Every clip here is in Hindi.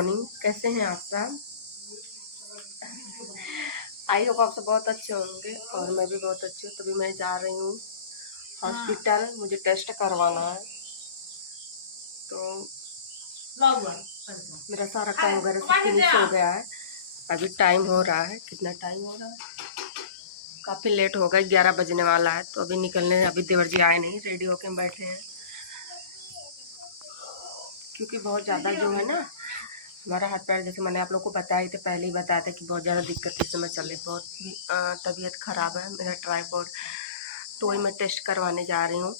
मॉर्निंग, कैसे हैं आप सब। आई होप आप सब बहुत अच्छे होंगे और मैं भी बहुत अच्छी हूँ। तभी मैं जा रही हूँ हॉस्पिटल, मुझे टेस्ट करवाना है। तो मेरा सारा काम वगैरह सब फिनिश हो गया है। अभी टाइम हो रहा है, कितना टाइम हो रहा है, काफ़ी लेट हो गया, 11 बजने वाला है। तो अभी निकलने, अभी देवर जी आए नहीं, रेडी होके बैठे हैं। क्योंकि बहुत ज़्यादा जो है ना हमारा हाथ पैर, जैसे मैंने आप लोग को बताया थे, पहले ही बताया था कि बहुत ज़्यादा दिक्कत इस समय चल रही, बहुत तबीयत ख़राब है मेरा ट्राइपॉड। तो वही मैं टेस्ट करवाने जा रही हूँ।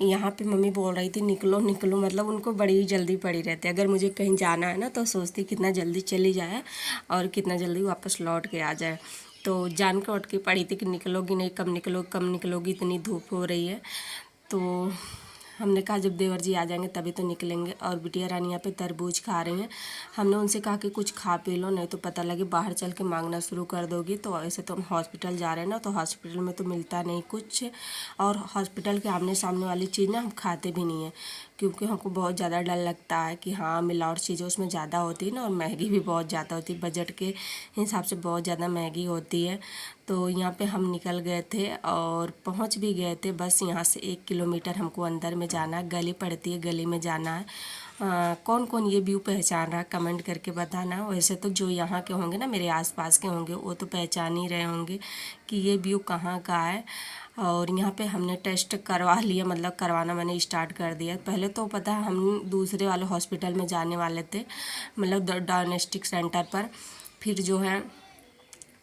यहाँ पे मम्मी बोल रही थी निकलो निकलो, मतलब उनको बड़ी जल्दी पड़ी रहती है। अगर मुझे कहीं जाना है ना तो सोचती कितना जल्दी चली जाए और कितना जल्दी वापस लौट के आ जाए। तो जान के उठ के पड़ी थी कि निकलोगी नहीं, कब निकलोगी, इतनी धूप हो रही है। तो हमने कहा जब देवर जी आ जाएंगे तभी तो निकलेंगे। और बिटिया रानी यहाँ पे तरबूज खा रही हैं। हमने उनसे कहा कि कुछ खा पी लो, नहीं तो पता लगे बाहर चल के मांगना शुरू कर दोगी। तो ऐसे तो हम हॉस्पिटल जा रहे हैं ना, तो हॉस्पिटल में तो मिलता नहीं कुछ, और हॉस्पिटल के आमने सामने वाली चीज़ ना हम खाते भी नहीं है, क्योंकि हमको बहुत ज़्यादा डर लगता है कि हाँ मिलावट चीज़ें उसमें ज़्यादा होती है ना, और महंगी भी बहुत ज़्यादा होती है, बजट के हिसाब से बहुत ज़्यादा महंगी होती है। तो यहाँ पे हम निकल गए थे और पहुँच भी गए थे। बस यहाँ से 1 किलोमीटर हमको अंदर में जाना है, गली पड़ती है, गली में जाना है। कौन कौन ये व्यू पहचान रहा है कमेंट करके बताना। वैसे तो जो यहाँ के होंगे ना, मेरे आसपास के होंगे, वो तो पहचान ही रहे होंगे कि ये व्यू कहाँ का है। और यहाँ पे हमने टेस्ट करवा लिया, मतलब करवाना मैंने स्टार्ट कर दिया। पहले तो पता है हम दूसरे वाले हॉस्पिटल में जाने वाले थे, मतलब डायग्नोस्टिक सेंटर पर। फिर जो है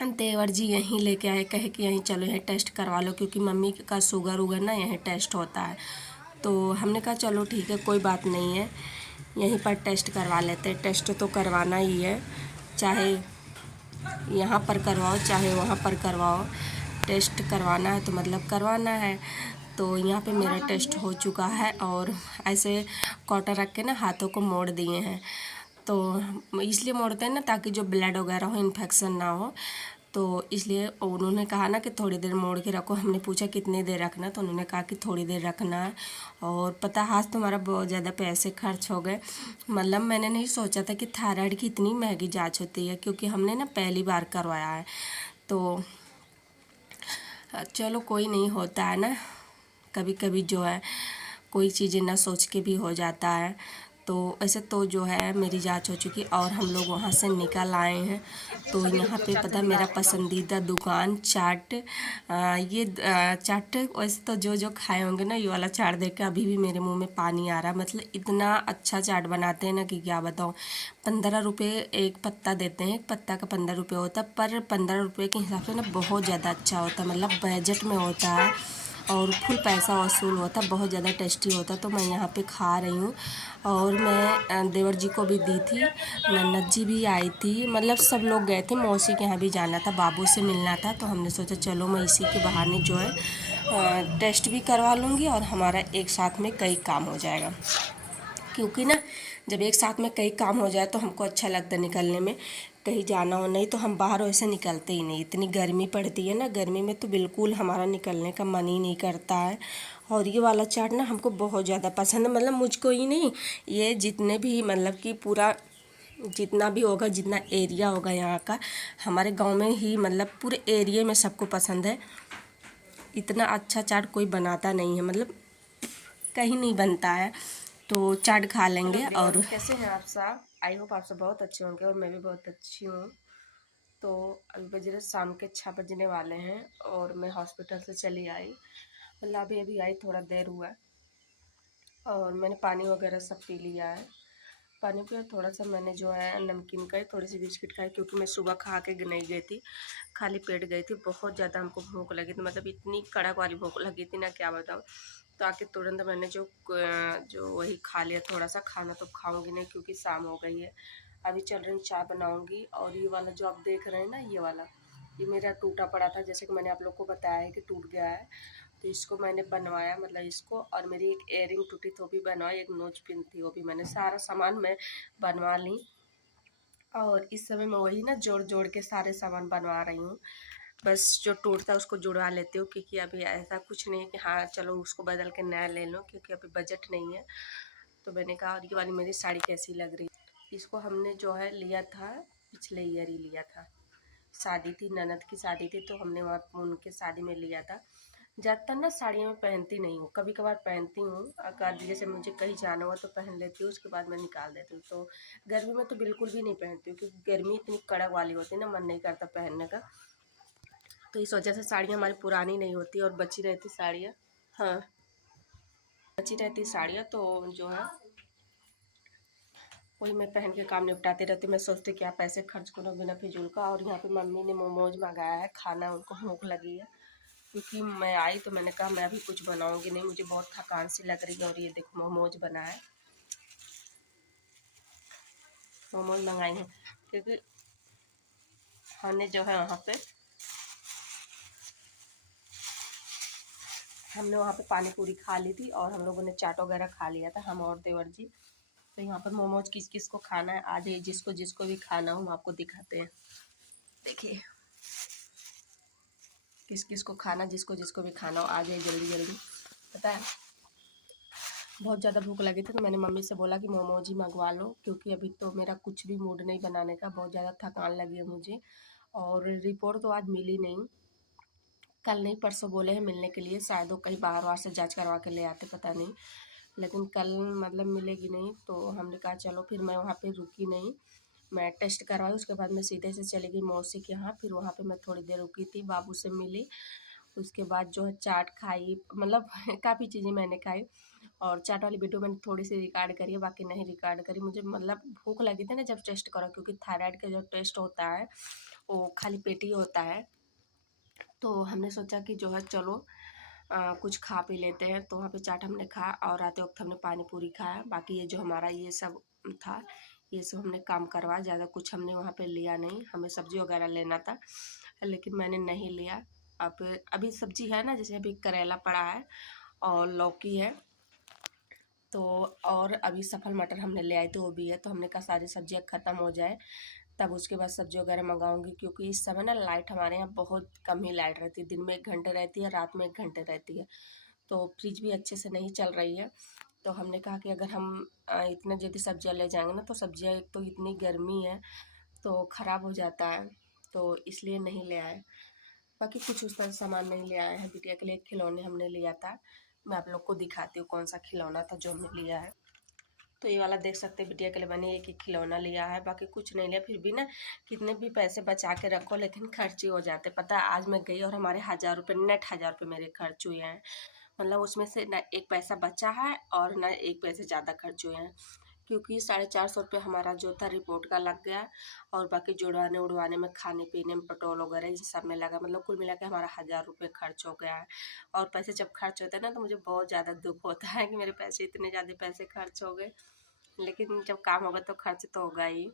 देवर जी यहीं लेके आए, कहे कि यहीं चलो यहीं टेस्ट करवा लो, क्योंकि मम्मी का शुगर उगर ना यहीं टेस्ट होता है। तो हमने कहा चलो ठीक है, कोई बात नहीं है, यहीं पर टेस्ट करवा लेते हैं। टेस्ट तो करवाना ही है, चाहे यहाँ पर करवाओ चाहे वहाँ पर करवाओ, टेस्ट करवाना है तो मतलब करवाना है। तो यहाँ पे मेरा टेस्ट हो चुका है, और ऐसे कॉटन रख के ना हाथों को मोड़ दिए हैं। तो इसलिए मोड़ते हैं ना ताकि जो ब्लड वगैरह हो, इन्फेक्शन ना हो। तो इसलिए उन्होंने कहा ना कि थोड़ी देर मोड़ के रखो। हमने पूछा कितनी देर रखना, तो उन्होंने कहा कि थोड़ी देर रखना है। और पता आज तो हमारा बहुत ज़्यादा पैसे खर्च हो गए। मतलब मैंने नहीं सोचा था कि थायराइड की इतनी महंगी जांच होती है, क्योंकि हमने ना पहली बार करवाया है। तो चलो कोई नहीं, होता है ना कभी कभी जो है कोई चीज़ें ना सोच के भी हो जाता है। तो ऐसे तो जो है मेरी जांच हो चुकी, और हम लोग वहाँ से निकल आए हैं। तो यहाँ पे पता है मेरा पसंदीदा दुकान चाट, ये चाट वैसे तो जो जो खाए होंगे ना, ये वाला चाट देख के अभी भी मेरे मुंह में पानी आ रहा है। मतलब इतना अच्छा चाट बनाते हैं ना कि क्या बताऊँ। 15 रुपये एक पत्ता देते हैं, एक पत्ता का 15 रुपये होता है, पर 15 रुपये के हिसाब से ना बहुत ज़्यादा अच्छा होता है, मतलब बजट में होता है और फुल पैसा वसूल होता है, बहुत ज़्यादा टेस्टी होता है। तो मैं यहाँ पे खा रही हूँ, और मैं देवर जी को भी दी थी, नन्नत जी भी आई थी, मतलब सब लोग गए थे। मौसी के यहाँ भी जाना था, बाबू से मिलना था, तो हमने सोचा चलो मैं इसी के बहाने जो है टेस्ट भी करवा लूँगी, और हमारा एक साथ में कई काम हो जाएगा। क्योंकि ना जब एक साथ में कई काम हो जाए तो हमको अच्छा लगता है निकलने में, कहीं जाना हो। नहीं तो हम बाहर वैसे निकलते ही नहीं, इतनी गर्मी पड़ती है ना, गर्मी में तो बिल्कुल हमारा निकलने का मन ही नहीं करता है। और ये वाला चाट ना हमको बहुत ज़्यादा पसंद है, मतलब मुझको ही नहीं, ये जितने भी मतलब कि पूरा जितना भी होगा, जितना एरिया होगा यहाँ का, हमारे गांव में ही मतलब पूरे एरिया में सबको पसंद है। इतना अच्छा चाट कोई बनाता नहीं है, मतलब कहीं नहीं बनता है। तो चाट खा लेंगे। और कैसे हैं आप सब, आई होप आप सब बहुत अच्छे होंगे, और मैं भी बहुत अच्छी हूँ। तो अभी बज रहे शाम के 6 बजने वाले हैं, और मैं हॉस्पिटल से चली आई, मतलब अभी आई, थोड़ा देर हुआ है। और मैंने पानी वगैरह सब पी लिया है। पानी पिया, थोड़ा सा मैंने जो है नमकीन खाई, थोड़ी सी बिस्किट खाई, क्योंकि मैं सुबह खा के नहीं गई थी, खाली पेट गई थी। बहुत ज़्यादा हमको भूख लगी थी, मतलब इतनी कड़क वाली भूख लगी थी ना, क्या बताऊँ। तो आके तुरंत मैंने जो वही खा लिया। थोड़ा सा खाना तो खाऊंगी नहीं, क्योंकि शाम हो गई है। अभी चल रही चाय बनाऊंगी। और ये वाला जो आप देख रहे हैं ना, ये वाला, ये मेरा टूटा पड़ा था, जैसे कि मैंने आप लोग को बताया है कि टूट गया है। तो इसको मैंने बनवाया, मतलब इसको, और मेरी एक एयरिंग टूटी थी वो भी बनवाई, एक नोज पिन थी वो भी, मैंने सारा सामान मैं बनवा ली। और इस समय मैं वही ना जोड़ जोड़ के सारे सामान बनवा रही हूँ। बस जो टूटता है उसको जुड़वा लेती हूँ, क्योंकि अभी ऐसा कुछ नहीं है कि हाँ चलो उसको बदल के नया ले लो, क्योंकि अभी बजट नहीं है। तो मैंने कहा और ये वाली मेरी साड़ी कैसी लग रही है। इसको हमने जो है लिया था, पिछले ईयर ही लिया था। शादी थी, ननद की शादी थी, तो हमने वहाँ उनके शादी में लिया था। ज़्यादातर ना साड़ियाँ मैं पहनती नहीं हूँ, कभी कभार पहनती हूँ, अगर जैसे मुझे कहीं जाना हुआ तो पहन लेती हूँ, उसके बाद मैं निकाल देती हूँ। तो गर्मी में तो बिल्कुल भी नहीं पहनती हूँ, क्योंकि गर्मी इतनी कड़क वाली होती है ना, मन नहीं करता पहनने का। तो इस वजह से साड़ियाँ हमारी पुरानी नहीं होती और बची रहती साड़ियाँ। हाँ, बची रहती साड़ियाँ तो जो है वही मैं पहन के काम निपटाती रहती हूँ। मैं सोचती क्या पैसे खर्च करूँ बिना फिजूल का। और यहाँ पे मम्मी ने मोमोज मंगाया है, खाना उनको भूख लगी है, क्योंकि मैं आई तो मैंने कहा मैं अभी कुछ बनाऊंगी नहीं, मुझे बहुत थकान सी लग रही है। और ये देखो मोमोज बना है, मोमोज मंगाई हैं, क्योंकि हमने जो है हमने वहाँ पे पानी पूरी खा ली थी और हम लोगों ने चाट वगैरह खा लिया था, हम और देवर जी। तो यहाँ पर मोमोज किस किस को खाना है, आज जिसको जिसको भी खाना हो हम आपको दिखाते हैं। देखिए किस किस को खाना, जिसको जिसको भी खाना हो आ जाए जल्दी जल्दी। पता है बहुत ज़्यादा भूख लगी थी, तो मैंने मम्मी से बोला कि मोमोज ही मंगवा लो, क्योंकि अभी तो मेरा कुछ भी मूड नहीं बनाने का, बहुत ज़्यादा थकान लगी है मुझे। और रिपोर्ट तो आज मिली नहीं, कल नहीं परसों बोले हैं मिलने के लिए, शायद वो कहीं बाहर वाहर से जांच करवा के ले आते, पता नहीं। लेकिन कल मतलब मिलेगी नहीं, तो हमने कहा चलो, फिर मैं वहाँ पे रुकी नहीं, मैं टेस्ट करवाई, उसके बाद मैं सीधे से चली गई मौसी के यहाँ। फिर वहाँ पे मैं थोड़ी देर रुकी थी, बाबू से मिली, उसके बाद जो है चाट खाई, मतलब काफ़ी चीज़ें मैंने खाई। और चाट वाली वीडियो मैंने थोड़ी सी रिकॉर्ड करी है, बाकी नहीं रिकॉर्ड करी। मुझे मतलब भूख लगी थी ना जब टेस्ट करा, क्योंकि थायराइड का जो टेस्ट होता है वो खाली पेट ही होता है। तो हमने सोचा कि जो है चलो कुछ खा पी लेते हैं। तो वहाँ पे चाट हमने खाया और आते वक्त हमने पानी पूरी खाया। बाकी ये जो हमारा ये सब था, ये सब हमने काम करवा, ज़्यादा कुछ हमने वहाँ पे लिया नहीं। हमें सब्ज़ी वगैरह लेना था, लेकिन मैंने नहीं लिया। अब अभी सब्ज़ी है ना, जैसे अभी करेला पड़ा है और लौकी है, तो और अभी सफल मटर हमने ले आई थी, वो भी है। तो हमने कहा सारी सब्जियां ख़त्म हो जाए तब उसके बाद सब्जी वगैरह मंगाऊंगी, क्योंकि इस समय ना लाइट हमारे यहाँ बहुत कम ही लाइट रहती है, दिन में 1 घंटे रहती है, रात में 1 घंटे रहती है। तो फ्रिज भी अच्छे से नहीं चल रही है। तो हमने कहा कि अगर हम इतने जल्दी सब्जियां ले जाएंगे ना, तो सब्जियां एक तो इतनी गर्मी है तो ख़राब हो जाता है, तो इसलिए नहीं ले आए। बाकी कुछ उस तरह सामान नहीं ले आए हैं। बिटिया के लिए खिलौने हमने लिया था, मैं आप लोग को दिखाती हूँ कौन सा खिलौना था जो हमने लिया है। तो ये वाला देख सकते हैं, बिटिया के लिए मैंने एक ही खिलौना लिया है, बाकी कुछ नहीं लिया। फिर भी ना कितने भी पैसे बचा के रखो लेकिन खर्च ही हो जाते। पता है आज मैं गई और हमारे 1000 रुपये नेट, 1000 रुपये मेरे खर्च हुए हैं। मतलब उसमें से ना एक पैसा बचा है और ना एक पैसे ज़्यादा खर्च हुए हैं, क्योंकि 450 रुपये हमारा जो था रिपोर्ट का लग गया। और बाकी जुड़वाने उड़वाने में, खाने पीने में, पेट्रोल वगैरह इन सब में लगा, मतलब कुल मिला के हमारा 1000 रुपये खर्च हो गया है। और पैसे जब खर्च होते हैं ना तो मुझे बहुत ज़्यादा दुख होता है कि मेरे पैसे, इतने ज़्यादा पैसे खर्च हो गए। लेकिन जब काम होगा तो खर्च तो होगा ही।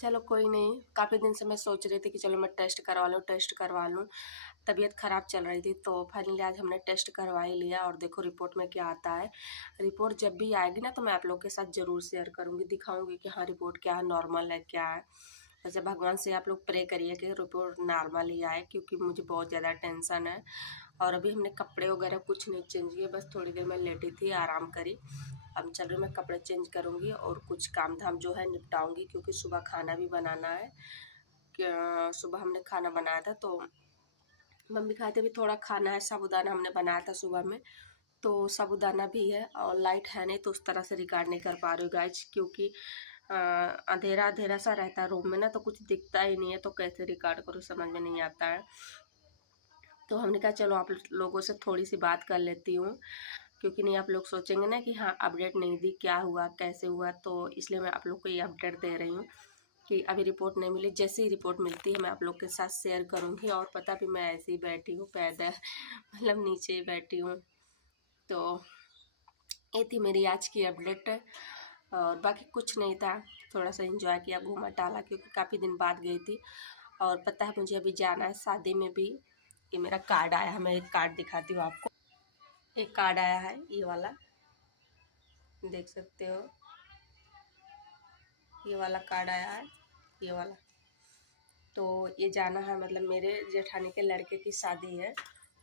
चलो कोई नहीं, काफ़ी दिन से मैं सोच रही थी कि चलो मैं टेस्ट करवा लूँ, टेस्ट करवा लूँ। तबीयत ख़राब चल रही थी, तो फाइनली आज हमने टेस्ट करवा ही लिया। और देखो रिपोर्ट में क्या आता है। रिपोर्ट जब भी आएगी ना तो मैं आप लोग के साथ ज़रूर शेयर करूँगी, दिखाऊँगी कि हाँ रिपोर्ट क्या है, नॉर्मल है क्या है। वैसे भगवान से आप लोग प्रे करिए कि रिपोर्ट नॉर्मल ही आए, क्योंकि मुझे बहुत ज़्यादा टेंशन है। और अभी हमने कपड़े वगैरह कुछ नहीं चेंज किए, बस थोड़ी देर मैं लेटी थी, आराम करी। अब चल रही मैं कपड़े चेंज करूँगी और कुछ काम धाम जो है निपटाऊँगी, क्योंकि सुबह खाना भी बनाना है। सुबह हमने खाना बनाया था, तो मम्मी खाते भी थोड़ा खाना है, साबूदाना हमने बनाया था सुबह में, तो साबूदाना भी है। और लाइट है नहीं तो उस तरह से रिकॉर्ड नहीं कर पा रही हूँ गाइज, क्योंकि अंधेरा अंधेरा सा रहता है रूम में ना, तो कुछ दिखता ही नहीं है, तो कैसे रिकॉर्ड करूँ समझ में नहीं आता है। तो हमने कहा चलो आप लोगों से थोड़ी सी बात कर लेती हूँ, क्योंकि नहीं आप लोग सोचेंगे ना कि हाँ अपडेट नहीं दी, क्या हुआ कैसे हुआ। तो इसलिए मैं आप लोग को ये अपडेट दे रही हूँ कि अभी रिपोर्ट नहीं मिली, जैसे ही रिपोर्ट मिलती है मैं आप लोग के साथ शेयर करूँगी। और पता भी मैं ऐसे ही बैठी हूँ, पैदल मतलब नीचे ही बैठी हूँ। तो ये थी मेरी आज की अपडेट, और बाकी कुछ नहीं था। थोड़ा सा एंजॉय किया, घूमा टाला, क्योंकि काफ़ी दिन बाद गई थी। और पता है मुझे अभी जाना है शादी में भी। ये मेरा कार्ड आया है, मैं एक कार्ड दिखाती हूँ आपको। एक कार्ड आया है ये वाला, देख सकते हो, ये वाला कार्ड आया है, ये वाला। तो ये जाना है, मतलब मेरे जेठानी के लड़के की शादी है,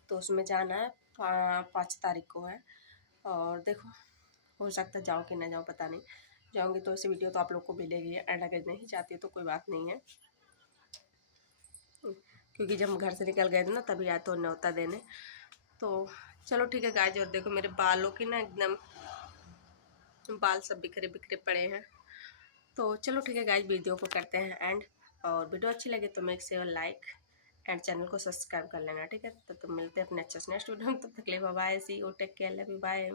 तो उसमें जाना है 5 तारीख को है। और देखो हो सकता है जाऊँ कि ना जाऊँ, पता नहीं। जाऊँगी तो ऐसी वीडियो तो आप लोग को मिलेगी, एंड अगर नहीं जाती तो कोई बात नहीं है, क्योंकि जब हम घर से निकल गए थे ना तभी आए तो न्योता देने। तो चलो ठीक है गाइज। और देखो मेरे बालों की ना एकदम बाल सब बिखरे बिखरे पड़े हैं। तो चलो ठीक है गाइज, वीडियो को करते हैं एंड। और वीडियो अच्छी लगे तो make sure like and channel को सब्सक्राइब कर लेना, ठीक है। तो मिलते हैं अपने अच्छे से नेक्स्ट वीडियो में। तब तक के लिए bye, see you, take care, love you, bye.